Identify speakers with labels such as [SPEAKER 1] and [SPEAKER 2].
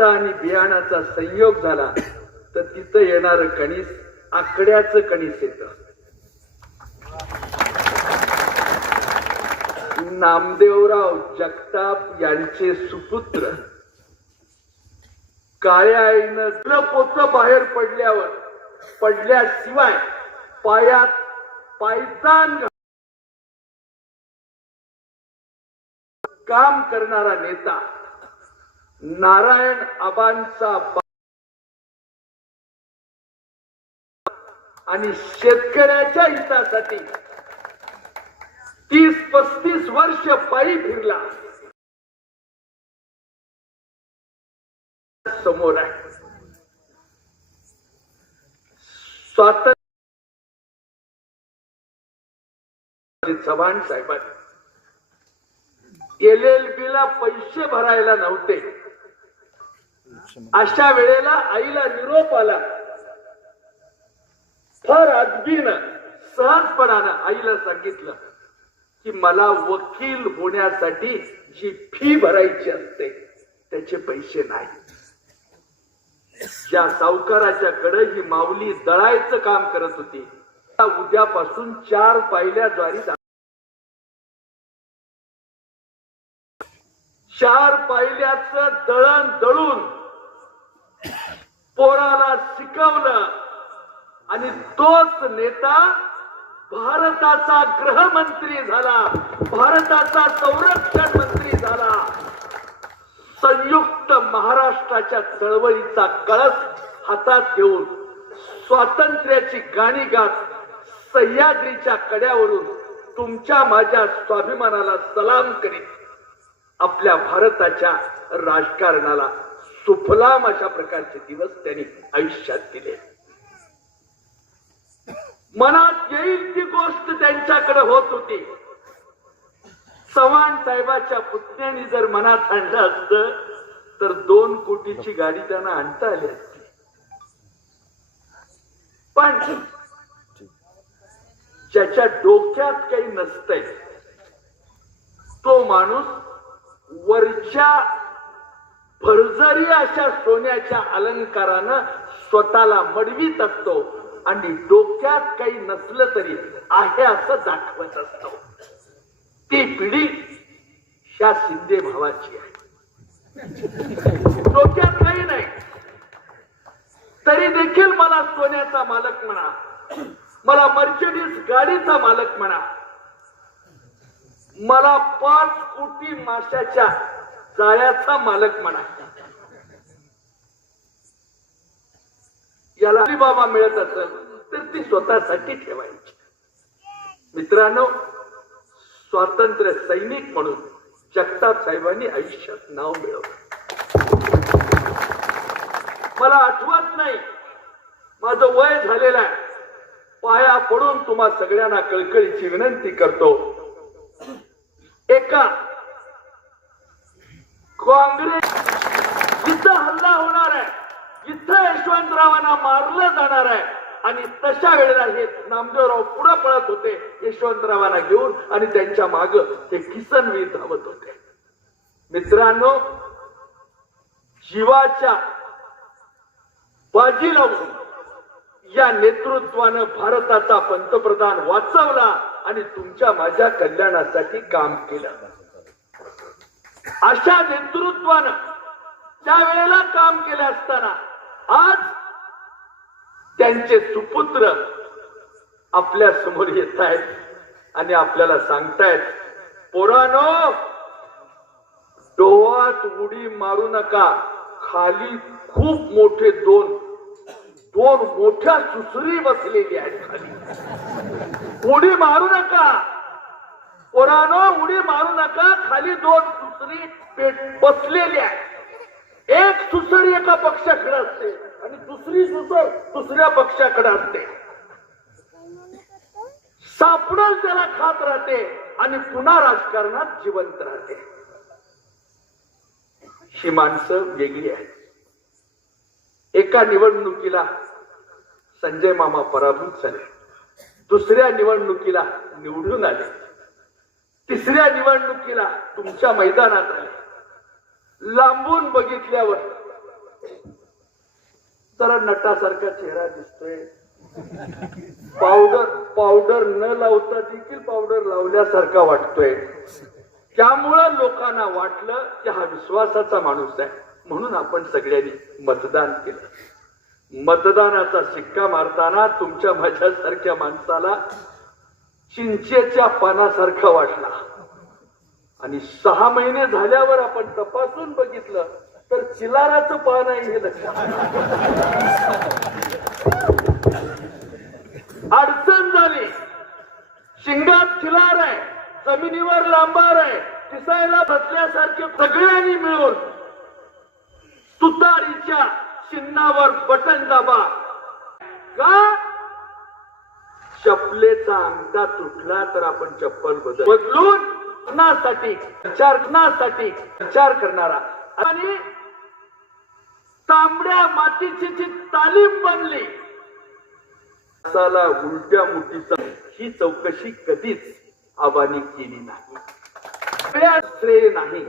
[SPEAKER 1] आणि बियाणाचा संयोग झाला तर तिथं येणार कणीस आकड्याच कणीस येत. नामदेवराव जगताप यांचे सुपुत्र. काळ्या आईनं पोत बाहेर पडल्यावर पडल्याशिवाय पायात पायतान काम करणारा नेता नारायण आबांचा आणि शेतकऱ्याच्या हितासाठी तीस पस्तीस वर्ष पायी फिरला. समोर आहे. स्वातंत्र्य चव्हाण साहेबांनी एल एल बी ला पैसे भरायला नव्हते. अशा वेळेला आईला निरोप आला. फार अगदीनं सहजपणानं आईला सांगितलं की मला वकील होण्यासाठी जी फी भरायची असते त्याचे पैसे नाही. ज्या सावकाराच्या कडे ही माऊली दळायचं काम करत होती त्या उद्यापासून चार पायल्या ज्वारी चार पायल्याचं दळण दळून पोराला शिकवलं आणि तोच नेता भारताचा गृहमंत्री झाला भारताचा संरक्षण मंत्री झाला. संयुक्त महाराष्ट्राच्या चळवळीचा कळस हातात घेऊन स्वातंत्र्याची गाणी गात सह्याद्रीच्या कड्यावरून तुमच्या माझ्या स्वाभिमानाला सलाम करीत आपल्या भारताच्या राजकारणाला सुफलाम अशा प्रकारचे दिवस त्यांनी आयुष्यात दिले मनात येईल ती गोष्ट त्यांच्याकडे होत होती. चव्हाण साहेबाच्या पुतण्याने जर मनात आणलं असत तर दोन कोटीची गाडी त्यांना आणता आली असती. पण ज्याच्या डोक्यात काही नसतंय तो माणूस वरच्या भरजरी अशा सोन्याच्या अलंकारानं स्वतःला मडवीत असतो आणि डोक्यात काही नसलं तरी आहे असं दाखवत असतो. ती पिढी ह्या शिंदे भावाची आहे. डोक्यात काही नाही. तरी देखील मला सोन्याचा मालक म्हणा मला मर्चडीज गाडीचा मालक म्हणा मला पाच कोटी माशाच्या जाळ्याचा मालक म्हणा. याला बाबा मिळत असेल तर ती स्वतःसाठी ठेवायची. मित्रांनो स्वातंत्र्य सैनिक म्हणून जगताप साहेबांनी आयुष्यात नाव मिळवलं. मला आठवत नाही माझं वय झालेलं आहे. पाया पडून तुम्हा सगळ्यांना कळकळीची विनंती करतो. एका काँग्रेस जिथं हल्ला होणार आहे इथं यशवंतरावांना मारलं जाणार आहे आणि तशा वेळेला हे नामदेवराव पुढे पळत होते यशवंतरावांना घेऊन आणि त्यांच्या माग ते किसनवीर धावत होते. मित्रांनो जीवाच्या बाजी लावून या नेतृत्वानं भारताचा पंतप्रधान वाचवला आणि तुमच्या माझ्या कल्याणासाठी काम केलं. अशा नेतृत्वानं त्या वेळेला काम केले असताना आज त्यांचे सुपुत्र आपल्यासमोर येत आहेत आणि आपल्याला सांगतायत पोरानो डोहात उडी मारू नका. खाली खूप मोठे दोन दोन मोठ्या सुसरी बसलेली आहेत खाली. उडी मारू नका. कोणानं उडी मारू नका. खाली दोन सुसरी पेट बसलेली आहे एक सुसर एका पक्षाकडे असते आणि दुसरी सुसर दुसऱ्या पक्षाकडे असते. सापडल त्याला खात राहते आणि पुन्हा राजकारणात जिवंत राहते. ही माणसं वेगळी आहेत. एका निवडणुकीला संजय मामा पराभूत झाले. दुसऱ्या निवडणुकीला निवडून आले. तिसऱ्या निवडणुकीला तुमच्या मैदानात आले. लांबून बघितल्यावर जरा नटासारखा चेहरा दिसतोय. पावडर पावडर न लावता देखील पावडर लावल्यासारखा वाटतोय. त्यामुळं लोकांना वाटलं की हा विश्वासाचा माणूस आहे. म्हणून आपण सगळ्यांनी मतदान केलं. मतदानाचा शिक्का मारताना तुमच्या माझ्यासारख्या माणसाला चिंचेच्या पानासारखा वाटला. आणि सहा महिने झाल्यावर आपण तपासून बघितलं तर चिलाराचं पान आहे हे लक्षात अडचण झाली. शिंगात खिलार आहे जमिनीवर लांबार आहे दिसायला बसल्यासारखे सगळ्यांनी मिळून तुतारीच्या चिन्हावर बटन दाबा. का? चपलेचा अंगठा तुटला तर आपण चप्पल बदल. बदलून करण्यासाठी विचार करण्यासाठी विचार करणारा. आणि तांबड्या मातीची जी तालीम बनली उलट्या मुठीचा ही चौकशी कधीच आबानी केली नाही. श्रेय नाही.